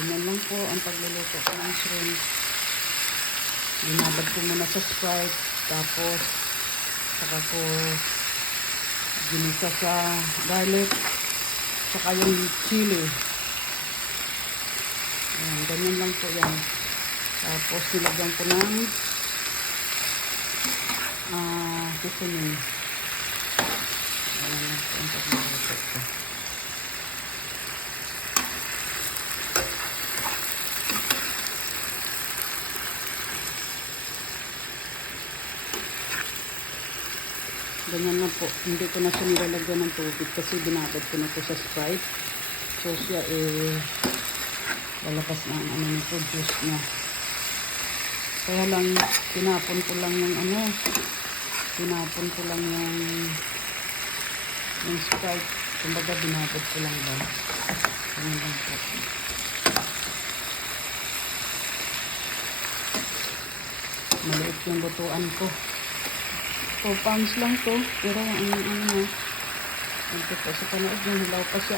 Ganyan lang po ang pagluluto ko ng shrimp. Binabad ko muna sa Sprite. Tapos, saka ko ginisa sa garlic. Saka yung chili. Ayan, ganyan lang po yan. Tapos, nilagyan ko ng seasoning. Ayan lang po ang pagluluto ko. Ganyan na po. Hindi ko na siya nilalagyan ng tubig kasi binabad ko na po sa Sprite. So siya lalabas na ang ano nito, juice niya. Kaya lang, tinapon ko lang yung Sprite. Kumbaga binabad ko lang ba. Ganyan lang po. Maliit yung lutuan ko. 4 pounds lang to, pero ito po sa panood nyo, hilaw pa siya